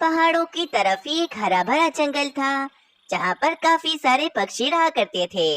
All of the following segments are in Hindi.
पहाड़ों की तरफ ही एक हरा भरा जंगल था, जहाँ पर काफी सारे पक्षी रहा करते थे।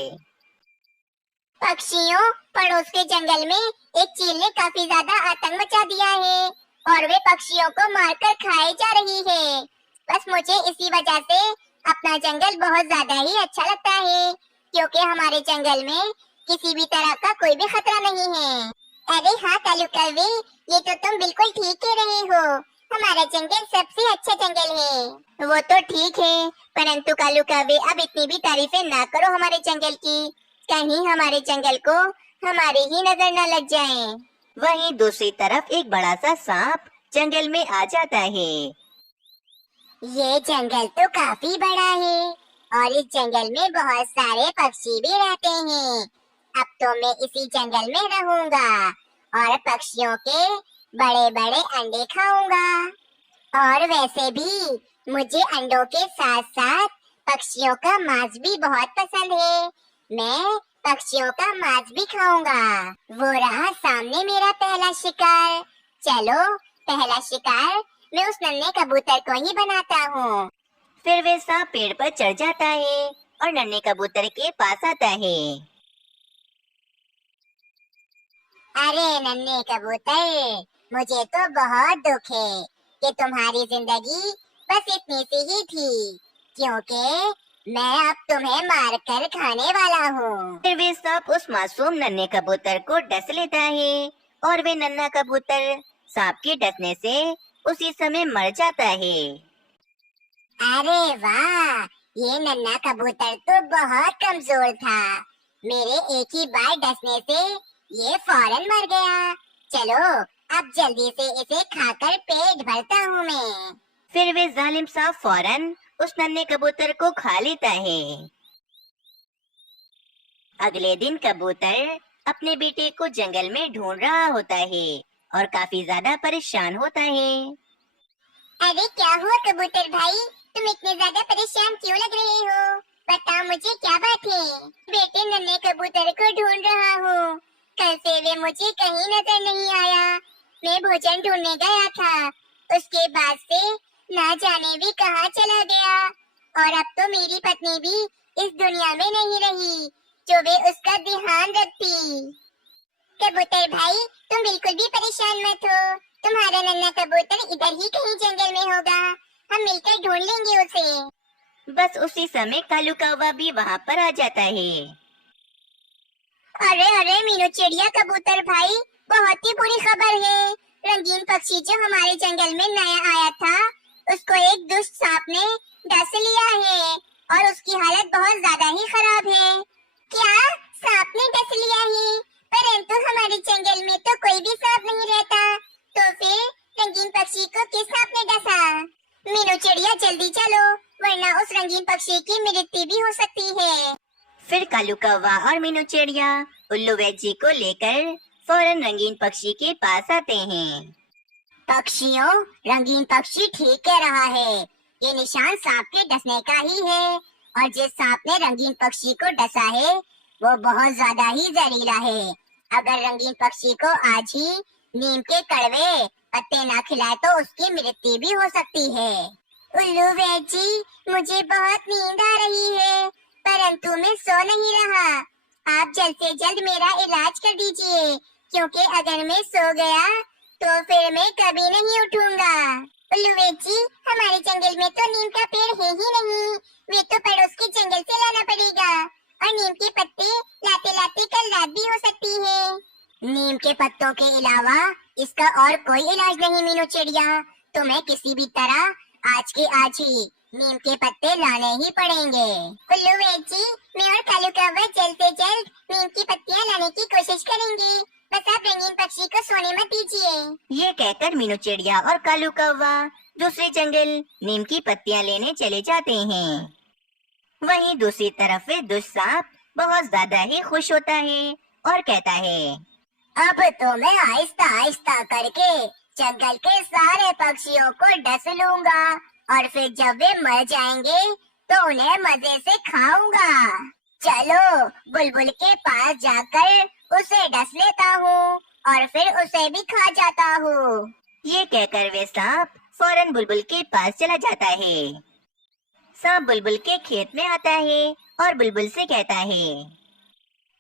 पक्षियों, पड़ोस के जंगल में एक चील ने काफी ज्यादा आतंक मचा दिया है और वे पक्षियों को मारकर खाए जा रही है। बस मुझे इसी वजह से अपना जंगल बहुत ज्यादा ही अच्छा लगता है, क्योंकि हमारे जंगल में किसी भी तरह का कोई भी खतरा नहीं है। अरे हाँ कालू कौवे, ये तो तुम बिल्कुल ठीक कह रहे हो। हमारा जंगल सबसे अच्छा जंगल है। वो तो ठीक है, परंतु कालू कौवे अब इतनी भी तारीफें ना करो हमारे जंगल की, कहीं हमारे जंगल को हमारी ही नजर न लग जाए। वहीं दूसरी तरफ एक बड़ा सा सांप जंगल में आ जाता है। ये जंगल तो काफी बड़ा है और इस जंगल में बहुत सारे पक्षी भी रहते हैं। अब तो मैं इसी जंगल में रहूंगा और पक्षियों के बड़े बड़े अंडे खाऊंगा। और वैसे भी मुझे अंडों के साथ साथ पक्षियों का मांस भी बहुत पसंद है। मैं पक्षियों का मांस भी खाऊंगा। वो रहा सामने मेरा पहला शिकार। चलो पहला शिकार मैं उस नन्हे कबूतर को ही बनाता हूँ। फिर वे सांप पेड़ पर चढ़ जाता है और नन्हे कबूतर के पास आता है। अरे नन्हे कबूतर, मुझे तो बहुत दुख है कि तुम्हारी जिंदगी बस इतनी सी ही थी, क्योंकि मैं अब तुम्हें मारकर खाने वाला हूँ। फिर वे सांप उस मासूम नन्हे कबूतर को डस लेता है और वे नन्हा कबूतर सांप के डसने से उसी समय मर जाता है। अरे वाह, ये नन्हा कबूतर तो बहुत कमजोर था। मेरे एक ही बार डसने से ये फौरन मर गया। चलो अब जल्दी से इसे खाकर पेट भरता हूँ मैं। फिर वे जालिम सांप फौरन उस नन्हे कबूतर को खा लेता है। अगले दिन कबूतर अपने बेटे को जंगल में ढूंढ रहा होता है और काफी ज्यादा परेशान होता है। अरे क्या हुआ कबूतर भाई, तुम इतने ज्यादा परेशान क्यों लग रहे हो? बताओ मुझे क्या बात है? बेटे नन्हे कबूतर को ढूंढ रहा हूँ। कल से वे मुझे कहीं नजर नहीं आया। मैं भोजन ढूंढने गया था, उसके बाद से ना जाने भी कहाँ चला गया। और अब तो मेरी पत्नी भी इस दुनिया में नहीं रही जो वे उसका ध्यान रखती। कबूतर भाई तुम बिल्कुल भी परेशान मत हो, तुम्हारा नन्हा कबूतर इधर ही कहीं जंगल में होगा। हम मिलकर ढूंढ लेंगे उसे। बस उसी समय कालू कौवा भी वहाँ पर आ जाता है। अरे अरे मीनू चिड़िया कबूतर भाई, बहुत ही बुरी खबर है। रंगीन पक्षी जो हमारे जंगल में नया आया था, उसको एक दुष्ट सांप ने डस लिया है और उसकी हालत बहुत ज्यादा ही खराब है। क्या सांप ने डस लिया है? परंतु हमारे जंगल में तो कोई भी सांप नहीं रहता, तो फिर रंगीन पक्षी को किस सांप ने डसा? मीनू चिड़िया जल्दी चलो, वरना उस रंगीन पक्षी की मृत्यु भी हो सकती है। फिर कालू कौवा और मीनू चिड़िया उल्लू वैजी को लेकर फौरन रंगीन पक्षी के पास आते हैं। पक्षियों, रंगीन पक्षी ठीक कह रहा है। ये निशान सांप के डसने का ही है और जिस सांप ने रंगीन पक्षी को डसा है वो बहुत ज्यादा ही जहरीला है। अगर रंगीन पक्षी को आज ही नीम के कड़वे पत्ते ना खिलाए तो उसकी मृत्यु भी हो सकती है। उल्लू वैजी, मुझे बहुत नींद आ रही है, परंतु मैं सो नहीं रहा। आप जल्द से जल्द मेरा इलाज कर दीजिए, क्योंकि अगर मैं सो गया तो फिर मैं कभी नहीं उठूंगा। उल्लू वैजी, हमारे जंगल में तो नीम का पेड़ है ही नहीं, वे तो पड़ोस के जंगल से लाना पड़ेगा और नीम के पत्ते लाते लाते कल रात भी हो सकती है। नीम के पत्तों के अलावा इसका और कोई इलाज नहीं मीनू चिड़िया, तुम्हें किसी भी तरह आज के आज ही नीम के पत्ते लाने ही पड़ेंगे। उल्लू वैजी, मैं और कालू कौवा जल्द से जल्द नीम की पत्तियां लाने की कोशिश करेंगे, बस आप रंगीन पक्षी को सोने मत दीजिए। ये कहकर मीनू चिड़िया और कालू कौवा दूसरे जंगल नीम की पत्तियां लेने चले जाते हैं। वहीं दूसरी तरफ वे दुष्ट सांप बहुत ज्यादा ही खुश होता है और कहता है, अब तो मैं आहिस्ता आहिस्ता करके जंगल के सारे पक्षियों को डस लूंगा और फिर जब वे मर जाएंगे तो उन्हें मजे से खाऊंगा। चलो बुलबुल के पास जाकर उसे डस लेता हूँ और फिर उसे भी खा जाता हूँ। ये कहकर वे सांप फौरन बुलबुल के पास चला जाता है। सांप बुलबुल के खेत में आता है और बुलबुल से कहता है,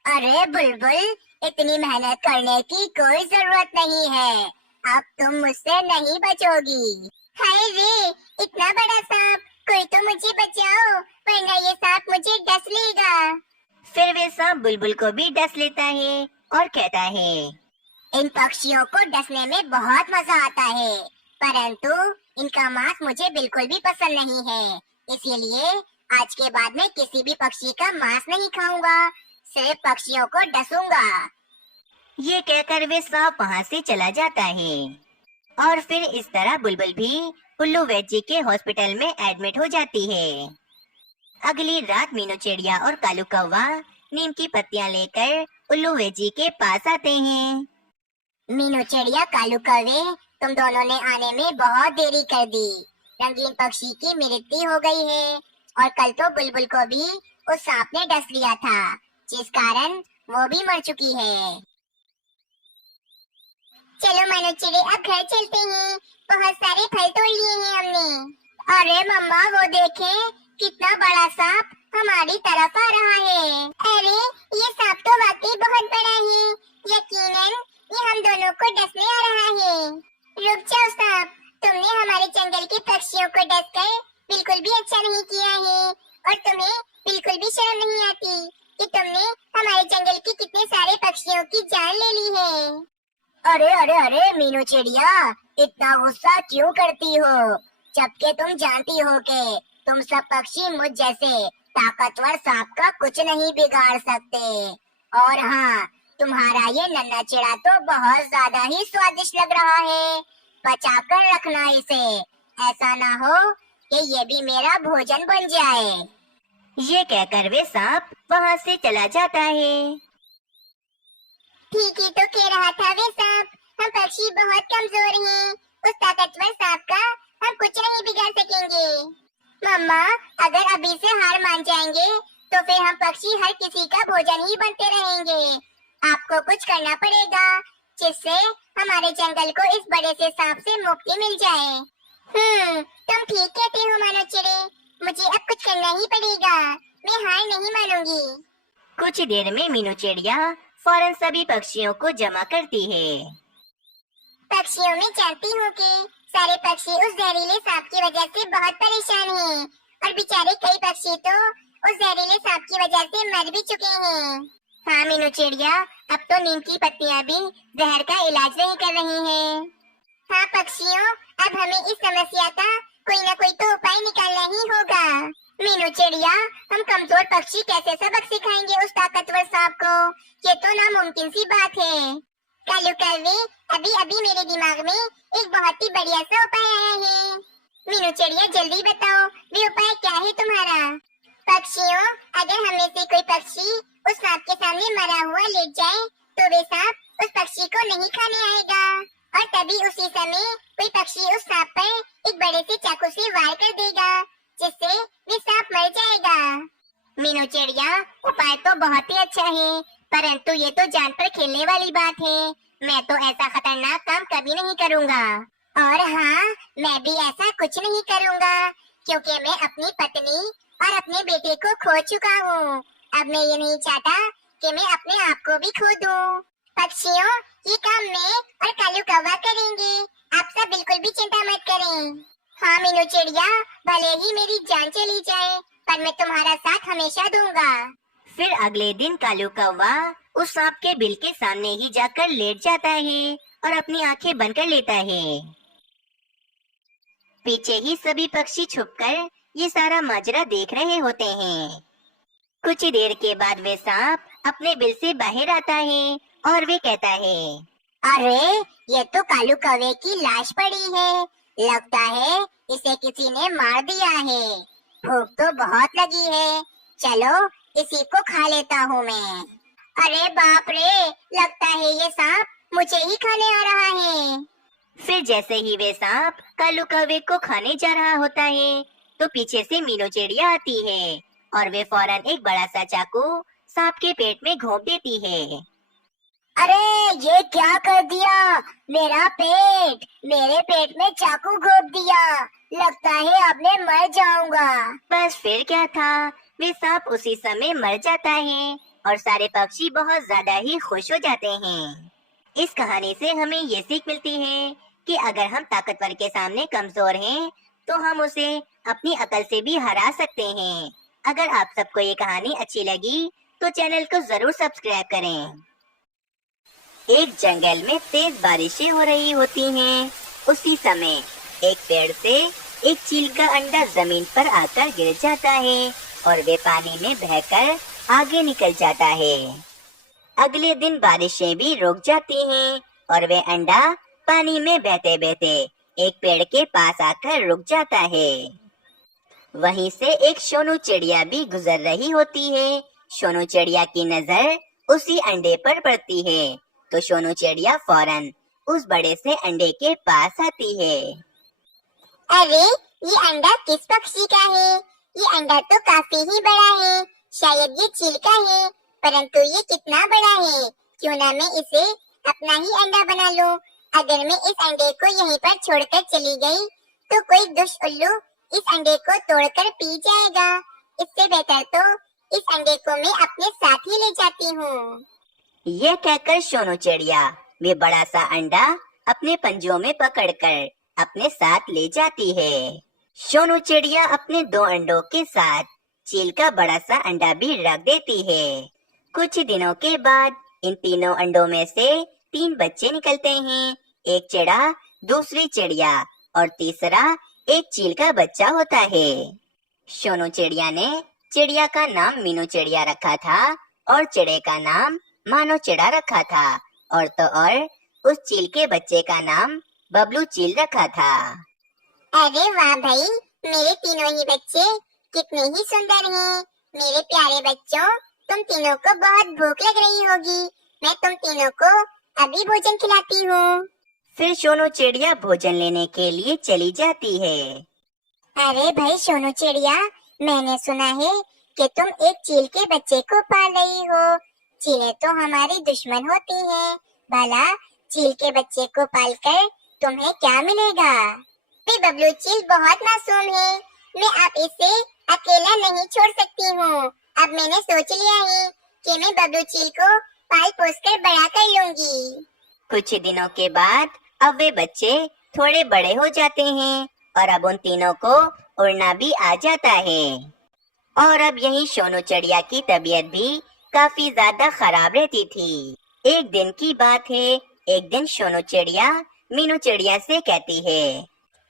अरे बुलबुल, इतनी मेहनत करने की कोई जरूरत नहीं है। अब तुम मुझसे नहीं बचोगी। हाय रे, इतना बड़ा सांप, कोई तो मुझे बचाओ, वरना ये सांप मुझे डस लेगा। फिर वे सांप बुलबुल को भी डस लेता है और कहता है, इन पक्षियों को डसने में बहुत मजा आता है, परंतु इनका मांस मुझे बिल्कुल भी पसंद नहीं है। इसीलिए आज के बाद मैं किसी भी पक्षी का मांस नहीं खाऊंगा, सिर्फ पक्षियों को डसूंगा। ये कहकर वे सांप वहाँ से चला जाता है। और फिर इस तरह बुलबुल भी उल्लू वैद्य के हॉस्पिटल में एडमिट हो जाती है। अगली रात मीनू चिड़िया और कालू कौवा नीम की पत्तियां लेकर उल्लू वैद्य के पास आते हैं। मीनू चिड़िया, कालू कौवे, तुम दोनों ने आने में बहुत देरी कर दी। रंगीन पक्षी की मृत्यु हो गई है और कल तो बुलबुल को भी उस सांप ने डस लिया था, जिस कारण वो भी मर चुकी है। चलो मानो चिड़े, अब घर चलते हैं। बहुत सारे फल तोड़ लिए हैं हमने। अरे मम्मा, वो देखें, कितना बड़ा सांप हमारी तरफ आ रहा है। अरे ये सांप तो वाकई बहुत बड़ा है। यकीनन ये हम दोनों को डसने आ रहा है। रुक जाओ सांप, तुमने हमारे जंगल के पक्षियों को डसकर बिल्कुल भी अच्छा नहीं किया है और तुम्हें बिल्कुल भी शर्म नहीं आती कि तुमने हमारे जंगल के कितने सारे पक्षियों की जान ले ली है। अरे अरे अरे मीनू चिड़िया, इतना गुस्सा क्यों करती हो, जबकि तुम जानती हो कि तुम सब पक्षी मुझ जैसे ताकतवर सांप का कुछ नहीं बिगाड़ सकते। और हाँ, तुम्हारा ये नन्हा चिड़ा तो बहुत ज्यादा ही स्वादिष्ट लग रहा है। बचा कर रखना इसे, ऐसा ना हो कि ये भी मेरा भोजन बन जाए। ये कहकर वे सांप वहाँ से चला जाता है। ठीक ही तो कह रहा था वे सांप, हम पक्षी बहुत कमजोर हैं। उस ताकतवर सांप का हम कुछ नहीं बिगाड़ सकेंगे। मम्मा, अगर अभी से हार मान जाएंगे तो फिर हम पक्षी हर किसी का भोजन ही बनते रहेंगे। आपको कुछ करना पड़ेगा जिससे हमारे जंगल को इस बड़े से सांप से मुक्ति मिल जाए। तुम ठीक कहते हो मानो चिड़े, मुझे अब कुछ करना ही पड़ेगा। मैं हार नहीं मानूंगी। कुछ देर में मीनू चिड़िया फौरन सभी पक्षियों को जमा करती है। पक्षियों में जानती हूँ कि सारे पक्षी उस जहरीले सांप की वजह से बहुत परेशान हैं और बेचारे कई पक्षी तो उस जहरीले सांप की वजह से मर भी चुके हैं। हाँ मीनू चिड़िया, अब तो नीम की पत्तियाँ भी जहर का इलाज नहीं कर रही हैं। हाँ पक्षियों, अब हमें इस समस्या का कोई न कोई तो उपाय निकालना ही होगा। मीनू चिड़िया, हम कमजोर पक्षी कैसे सबक सिखाएंगे उस ताकतवर सांप को, ये तो नामुमकिन सी बात है। कालू कौवे, अभी अभी मेरे दिमाग में एक बहुत ही बढ़िया सा उपाय आया है। मीनू चिड़िया, जल्दी बताओ, वे उपाय क्या है तुम्हारा? पक्षियों, अगर हमें से कोई पक्षी उस सांप के सामने मरा हुआ लेट जाए तो वे सांप उस पक्षी को नहीं खाने आएगा और तभी उसी समय कोई पक्षी उस सांप पर एक बड़े से चाकू से वार कर देगा, जिससे वे सांप मर जाएगा। मीनू चिड़िया, उपाय तो बहुत ही अच्छा है, परंतु ये तो जान पर खेलने वाली बात है। मैं तो ऐसा खतरनाक काम कभी नहीं करूँगा। और हाँ, मैं भी ऐसा कुछ नहीं करूँगा, क्योंकि मैं अपनी पत्नी और अपने बेटे को खो चुका हूँ। अब मैं ये नहीं चाहता कि मैं अपने आप को भी खो दूँ। पक्षियों, ये काम मैं और कालू कौवा करेंगे, आप सब बिल्कुल भी चिंता मत करें। हाँ मीनू चिड़िया, भले ही मेरी जान चली जाए, पर मैं तुम्हारा साथ हमेशा दूंगा। फिर अगले दिन कालू कौवा उस सांप के बिल के सामने ही जाकर लेट जाता है और अपनी आंखें बंद कर लेता है। पीछे ही सभी पक्षी छुपकर ये सारा माजरा देख रहे होते हैं। कुछ देर के बाद वे सांप अपने बिल से बाहर आता है और वे कहता है, अरे ये तो कालू कौवे की लाश पड़ी है, लगता है इसे किसी ने मार दिया है। भूख तो बहुत लगी है, चलो इसी को खा लेता हूँ मैं। अरे बाप रे, लगता है ये सांप मुझे ही खाने आ रहा है। फिर जैसे ही वे सांप कालू कौवे को खाने जा रहा होता है तो पीछे से मीनू चिड़िया आती है और वे फौरन एक बड़ा सा चाकू सांप के पेट में घोंप देती है। अरे ये क्या कर दिया? मेरे पेट में चाकू घोंप दिया। लगता है अब मैं मर जाऊंगा। बस फिर क्या था, वे सांप उसी समय मर जाता है और सारे पक्षी बहुत ज्यादा ही खुश हो जाते हैं। इस कहानी से हमें ये सीख मिलती है कि अगर हम ताकतवर के सामने कमजोर हैं, तो हम उसे अपनी अकल से भी हरा सकते हैं। अगर आप सबको ये कहानी अच्छी लगी तो चैनल को जरूर सब्सक्राइब करें। एक जंगल में तेज बारिशें हो रही होती हैं। उसी समय एक पेड़ से एक चील का अंडा जमीन पर आकर गिर जाता है और वे पानी में बहकर आगे निकल जाता है। अगले दिन बारिशें भी रुक जाती हैं और वे अंडा पानी में बहते बहते एक पेड़ के पास आकर रुक जाता है। वहीं से एक सोनू चिड़िया भी गुजर रही होती है। सोनू चिड़िया की नजर उसी अंडे पर पड़ती है तो सोनू चिड़िया फौरन उस बड़े से अंडे के पास आती है। अरे ये अंडा किस पक्षी का है? ये अंडा तो काफी ही बड़ा है। शायद ये चील का है, परंतु ये कितना बड़ा है। क्यों ना मैं इसे अपना ही अंडा बना लूं। अगर मैं इस अंडे को यहीं पर छोड़कर चली गई तो कोई दुष्ट उल्लू इस अंडे को तोड़कर पी जाएगा। इससे बेहतर तो इस अंडे को मैं अपने साथ ही ले जाती हूँ। ये कहकर सोनू चिड़िया वे बड़ा सा अंडा अपने पंजों में पकड़कर अपने साथ ले जाती है। सोनू चिड़िया अपने 2 अंडों के साथ चील का बड़ा सा अंडा भी रख देती है। कुछ दिनों के बाद इन तीनों अंडों में से 3 बच्चे निकलते हैं। एक चिड़ा, दूसरी चिड़िया और तीसरा एक चील का बच्चा होता है। सोनू चिड़िया ने चिड़िया का नाम मीनू चिड़िया रखा था और चिड़े का नाम मानो चिड़ा रखा था और तो और उस चील के बच्चे का नाम बबलू चील रखा था। अरे वाह भाई, मेरे तीनों ही बच्चे कितने ही सुंदर हैं। मेरे प्यारे बच्चों, तुम तीनों को बहुत भूख लग रही होगी। मैं तुम तीनों को अभी भोजन खिलाती हूँ। फिर सोनू चिड़िया भोजन लेने के लिए चली जाती है। अरे भाई सोनू चिड़िया, मैंने सुना है कि तुम एक चील के बच्चे को पाल रही हो। चीलें तो हमारी दुश्मन होती हैं। भला चील के बच्चे को पालकर तुम्हें क्या मिलेगा? ये बबलू चील बहुत मासूम है। मैं अब इसे अकेला नहीं छोड़ सकती हूँ। अब मैंने सोच लिया है कि मैं बबलू चील को पाल पोस कर बड़ा कर लूंगी। कुछ दिनों के बाद अब वे बच्चे थोड़े बड़े हो जाते हैं और अब उन तीनों को उड़ना भी आ जाता है। और अब यही सोनू चिड़िया की तबीयत भी काफी ज्यादा खराब रहती थी। एक दिन की बात है, एक दिन सोनू चिड़िया मीनू चिड़िया से कहती है,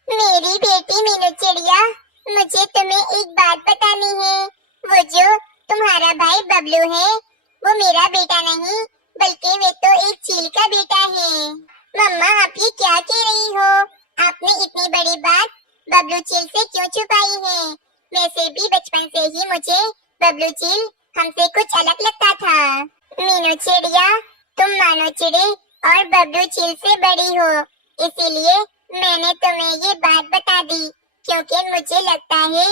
मेरी बेटी मीनू चिड़िया, मुझे तुम्हें एक बात बतानी है। वो जो तुम्हारा भाई बबलू है, वो मेरा बेटा नहीं बल्कि वे तो एक चील का बेटा है। मम्मा, आप ये क्या कह रही हो? आपने इतनी बड़ी बात बबलू चील से क्यों छुपाई है? वैसे भी बचपन से ही मुझे बबलू चील हमसे कुछ अलग लगता था। मीनू चिड़िया, तुम मानो चिड़े और बबलू चील से बड़ी हो, इसीलिए मैंने तुम्हें ये बात बता दी, क्योंकि मुझे लगता है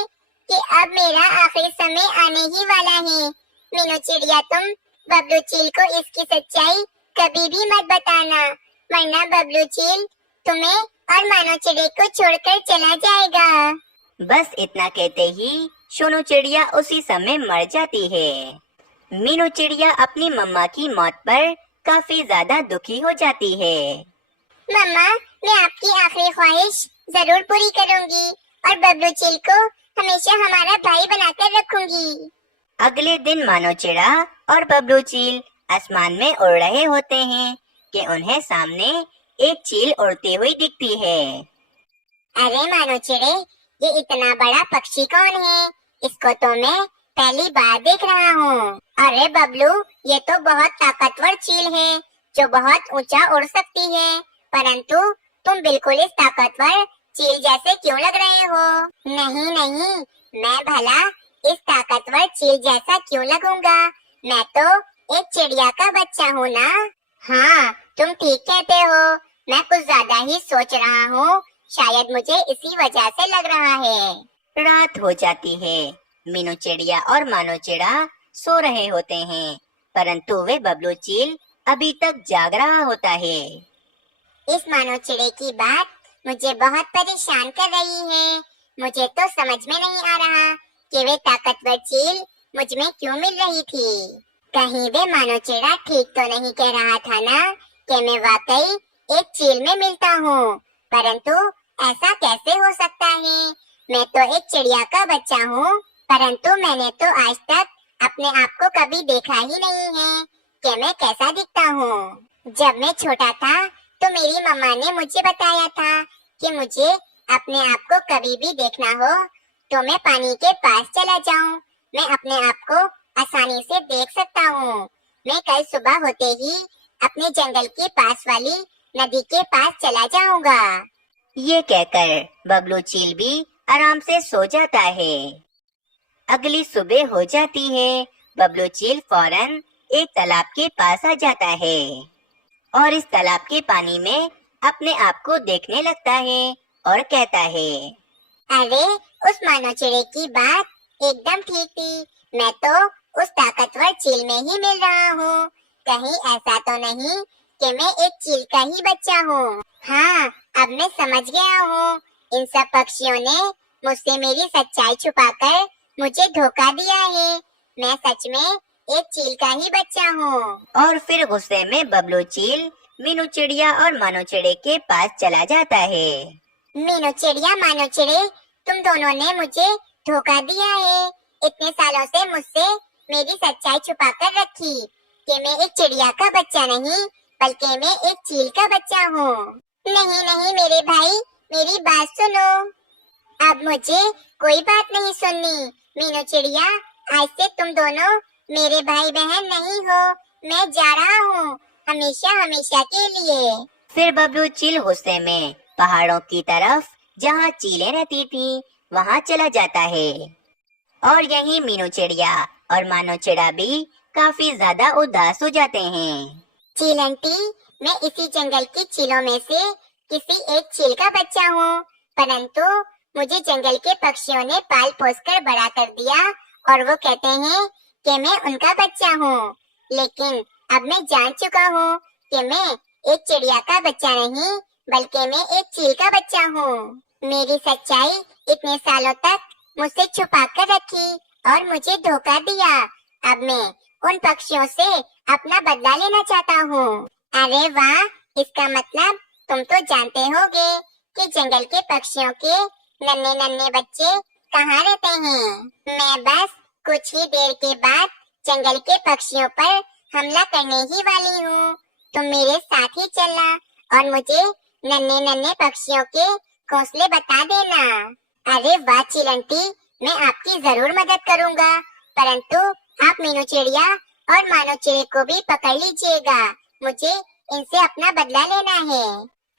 कि अब मेरा आखिरी समय आने ही वाला है। मीनू चिड़िया, तुम बबलू चील को इसकी सच्चाई कभी भी मत बताना, वरना बबलू चील तुम्हें और मानो चिड़े को छोड़कर चला जाएगा। बस इतना कहते ही सोनू चिड़िया उसी समय मर जाती है। मीनू चिड़िया अपनी मम्मा की मौत पर काफी ज्यादा दुखी हो जाती है। मम्मा, मैं आपकी आखिरी ख्वाहिश जरूर पूरी करूंगी और बबलू चील को हमेशा हमारा भाई बनाकर रखूंगी। अगले दिन मानो चिड़ा और बबलू चील आसमान में उड़ रहे होते हैं कि उन्हें सामने एक चील उड़ती हुई दिखती है। अरे मानो चिड़े, ये इतना बड़ा पक्षी कौन है? इसको तो मैं पहली बार देख रहा हूँ। अरे बबलू, ये तो बहुत ताकतवर चील है जो बहुत ऊंचा उड़ सकती है, परंतु तुम बिल्कुल इस ताकतवर चील जैसे क्यों लग रहे हो? नहीं नहीं, मैं भला इस ताकतवर चील जैसा क्यों लगूंगा? मैं तो एक चिड़िया का बच्चा हूँ ना। हाँ, तुम ठीक कहते हो। मैं कुछ ज्यादा ही सोच रहा हूँ, शायद मुझे इसी वजह से लग रहा है। रात हो जाती है। मीनू चिड़िया और मानो चिड़ा सो रहे होते हैं, परंतु वे बबलू चील अभी तक जाग रहा होता है। इस मानव चिड़े की बात मुझे बहुत परेशान कर रही है। मुझे तो समझ में नहीं आ रहा कि वे ताकतवर चील मुझ में क्यों मिल रही थी। कहीं वे मानव चिड़ा ठीक तो नहीं कह रहा था ना कि मैं वाकई एक चील में मिलता हूँ। परंतु ऐसा कैसे हो सकता है? मैं तो एक चिड़िया का बच्चा हूँ, परंतु मैंने तो आज तक अपने आप को कभी देखा ही नहीं है कि मैं कैसा दिखता हूँ। जब मैं छोटा था तो मेरी मम्मा ने मुझे बताया था कि मुझे अपने आप को कभी भी देखना हो तो मैं पानी के पास चला जाऊं। मैं अपने आप को आसानी से देख सकता हूँ। मैं कल सुबह होते ही अपने जंगल के पास वाली नदी के पास चला जाऊंगा। ये कहकर बबलू चील भी आराम से सो जाता है। अगली सुबह हो जाती है। बबलू चील फौरन एक तालाब के पास आ जाता है और इस तालाब के पानी में अपने आप को देखने लगता है और कहता है, अरे उस मानव चिड़े की बात एकदम ठीक थी। मैं तो उस ताकतवर चील में ही मिल रहा हूँ। कहीं ऐसा तो नहीं कि मैं एक चील का ही बच्चा हूँ। हाँ, अब मैं समझ गया हूँ। इन सब पक्षियों ने मुझसे मेरी सच्चाई छुपाकर मुझे धोखा दिया है। मैं सच में एक चील का ही बच्चा हूँ। और फिर गुस्से में बबलू चील मीनू चिड़िया और मानो चिड़े के पास चला जाता है। मीनू चिड़िया, मानो चिड़े, तुम दोनों ने मुझे धोखा दिया है। इतने सालों से मुझसे मेरी सच्चाई छुपाकर रखी कि मैं एक चिड़िया का बच्चा नहीं बल्कि मैं एक चील का बच्चा हूँ। नहीं नहीं मेरे भाई, मेरी बात सुनो। अब मुझे कोई बात नहीं सुननी। मीनू चिड़िया, आज से तुम दोनों मेरे भाई बहन नहीं हो। मैं जा रहा हूँ, हमेशा हमेशा के लिए। फिर बबलू चील गुस्से में पहाड़ों की तरफ जहाँ चीलें रहती थी वहाँ चला जाता है और यहीं मीनू चिड़िया और मानो चिड़ा भी काफी ज्यादा उदास हो जाते हैं। चील आंटी, मैं इसी जंगल की चीलों में से किसी एक चील का बच्चा हूँ, परंतु मुझे जंगल के पक्षियों ने पाल पोस कर बड़ा कर दिया और वो कहते हैं कि मैं उनका बच्चा हूँ। लेकिन अब मैं जान चुका हूँ कि मैं एक चिड़िया का बच्चा नहीं बल्कि मैं एक चील का बच्चा हूँ। मेरी सच्चाई इतने सालों तक मुझसे छुपा कर रखी और मुझे धोखा दिया। अब मैं उन पक्षियों से अपना बदला लेना चाहता हूँ। अरे वाह, इसका मतलब तुम तो जानते होगे कि जंगल के पक्षियों के नन्हे नन्हे बच्चे कहाँ रहते हैं। मैं बस कुछ ही देर के बाद जंगल के पक्षियों पर हमला करने ही वाली हूँ। तुम मेरे साथ ही चलना और मुझे नन्हे नन्हे पक्षियों के घोंसले बता देना। अरे वाह चील आंटी, मैं आपकी जरूर मदद करूँगा, परंतु आप मीनू चिड़िया और मानो चिड़े को भी पकड़ लीजिएगा। मुझे इनसे अपना बदला लेना है।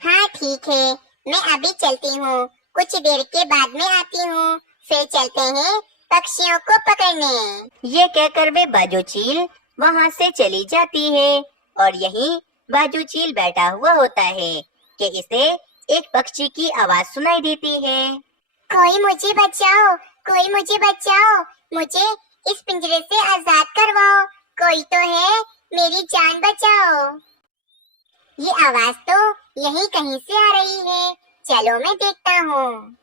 हाँ ठीक है, मैं अभी चलती हूँ, कुछ देर के बाद में आती हूँ। फिर चलते हैं पक्षियों को पकड़ने। ये कहकर वे बाजू चील वहाँ से चली जाती है और यहीं बाजू चील बैठा हुआ होता है कि इसे एक पक्षी की आवाज सुनाई देती है। कोई मुझे बचाओ, कोई मुझे बचाओ, मुझे इस पिंजरे से आजाद करवाओ। कोई तो है, मेरी जान बचाओ। ये आवाज तो यहीं कहीं से आ रही है। चलो मैं देखता हूँ।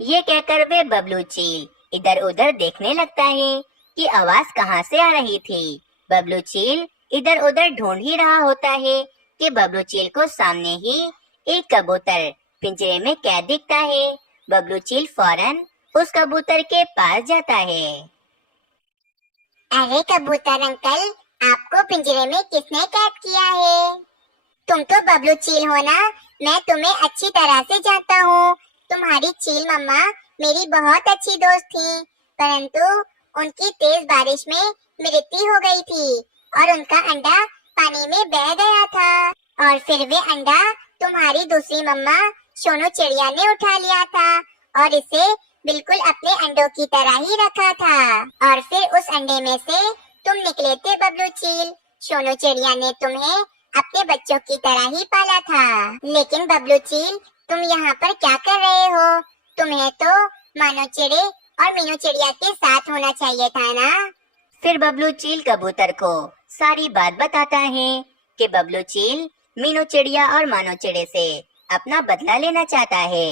ये कहकर वे बबलू चील इधर उधर देखने लगता है कि आवाज कहाँ से आ रही थी। बबलू चील इधर उधर ढूंढ ही रहा होता है कि बबलू चील को सामने ही एक कबूतर पिंजरे में कैद दिखता है। बबलू चील फौरन उस कबूतर के पास जाता है। अरे कबूतर अंकल, आपको पिंजरे में किसने कैद किया है? तुम तो बबलू चील हो ना? मैं तुम्हें अच्छी तरह से जानता हूँ। तुम्हारी चील मम्मा मेरी बहुत अच्छी दोस्त थी, परंतु उनकी तेज बारिश में मृत्यु हो गई थी और उनका अंडा पानी में बह गया था और फिर वे अंडा तुम्हारी दूसरी मम्मा सोनू चिड़िया ने उठा लिया था और इसे बिल्कुल अपने अंडों की तरह ही रखा था और फिर उस अंडे में से तुम निकले थे बबलू चील। सोनू चिड़िया ने तुम्हें अपने बच्चों की तरह ही पाला था। लेकिन बबलू चील, तुम यहाँ पर क्या कर रहे हो? तुम्हें तो मानो चिड़े और मीनू चिड़िया के साथ होना चाहिए था ना। फिर बबलू चील कबूतर को सारी बात बताता है कि बबलू चील मीनू चिड़िया और मानो चिड़े से अपना बदला लेना चाहता है।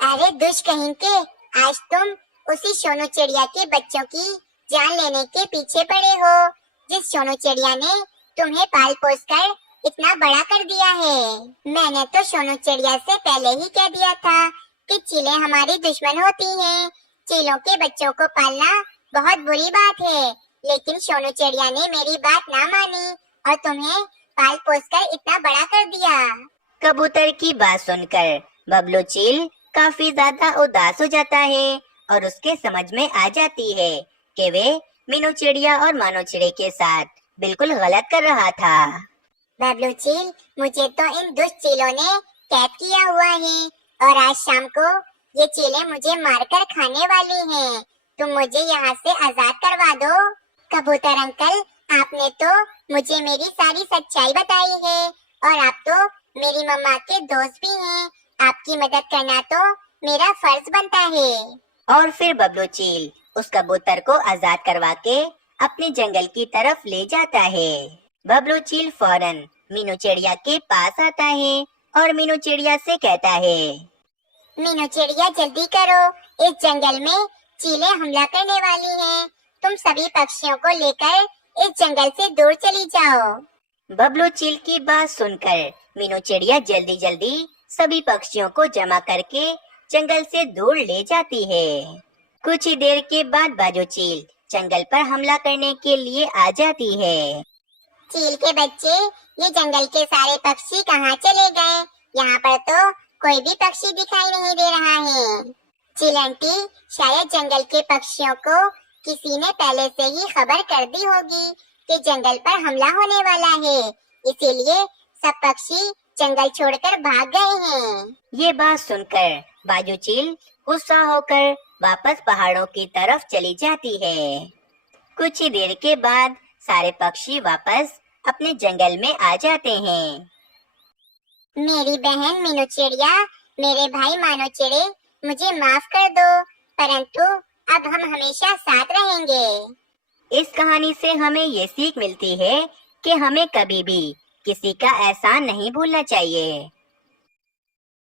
अरे दुष्ट कहीं के, आज तुम उसी सोनू चिड़िया के बच्चों की जान लेने के पीछे पड़े हो, जिस सोनू चिड़िया ने तुम्हें पाल पोस कर इतना बड़ा कर दिया है। मैंने तो सोनू चिड़िया से पहले ही कह दिया था कि चीलें हमारी दुश्मन होती हैं। चीलों के बच्चों को पालना बहुत बुरी बात है, लेकिन सोनू चिड़िया ने मेरी बात ना मानी और तुम्हें पाल पोस कर इतना बड़ा कर दिया। कबूतर की बात सुनकर बबलू चील काफी ज्यादा उदास हो जाता है और उसके समझ में आ जाती है कि वे मीनू चिड़िया और मानो चिड़े के साथ बिल्कुल गलत कर रहा था। बबलू चील, मुझे तो इन दुष्ट चीलों ने कैद किया हुआ है और आज शाम को ये चीलें मुझे मारकर खाने वाली हैं। तुम मुझे यहाँ से आजाद करवा दो। कबूतर अंकल, आपने तो मुझे मेरी सारी सच्चाई बताई है और आप तो मेरी मम्मा के दोस्त भी हैं। आपकी मदद करना तो मेरा फर्ज बनता है। और फिर बबलू चील उस कबूतर को आजाद करवा के अपने जंगल की तरफ ले जाता है। बबलू चील फौरन मीनू चिड़िया के पास आता है और मीनू चिड़िया से कहता है, मीनू चिड़िया जल्दी करो, इस जंगल में चीलें हमला करने वाली हैं। तुम सभी पक्षियों को लेकर इस जंगल से दूर चली जाओ। बबलू चील की बात सुनकर मीनू चिड़िया जल्दी जल्दी सभी पक्षियों को जमा करके जंगल से दूर ले जाती है। कुछ ही देर के बाद बाजू चील जंगल पर हमला करने के लिए आ जाती है। चील के बच्चे, ये जंगल के सारे पक्षी कहाँ चले गए? यहाँ पर तो कोई भी पक्षी दिखाई नहीं दे रहा है। चील आंटी, शायद जंगल के पक्षियों को किसी ने पहले से ही खबर कर दी होगी कि जंगल पर हमला होने वाला है, इसीलिए सब पक्षी जंगल छोड़कर भाग गए हैं। ये बात सुनकर बाजू चील गुस्सा होकर वापस पहाड़ों की तरफ चली जाती है। कुछ ही देर के बाद सारे पक्षी वापस अपने जंगल में आ जाते हैं। मेरी बहन मीनू चिड़िया, मेरे भाई मानो चिड़े, मुझे माफ कर दो, परंतु अब हम हमेशा साथ रहेंगे। इस कहानी से हमें ये सीख मिलती है कि हमें कभी भी किसी का एहसान नहीं भूलना चाहिए।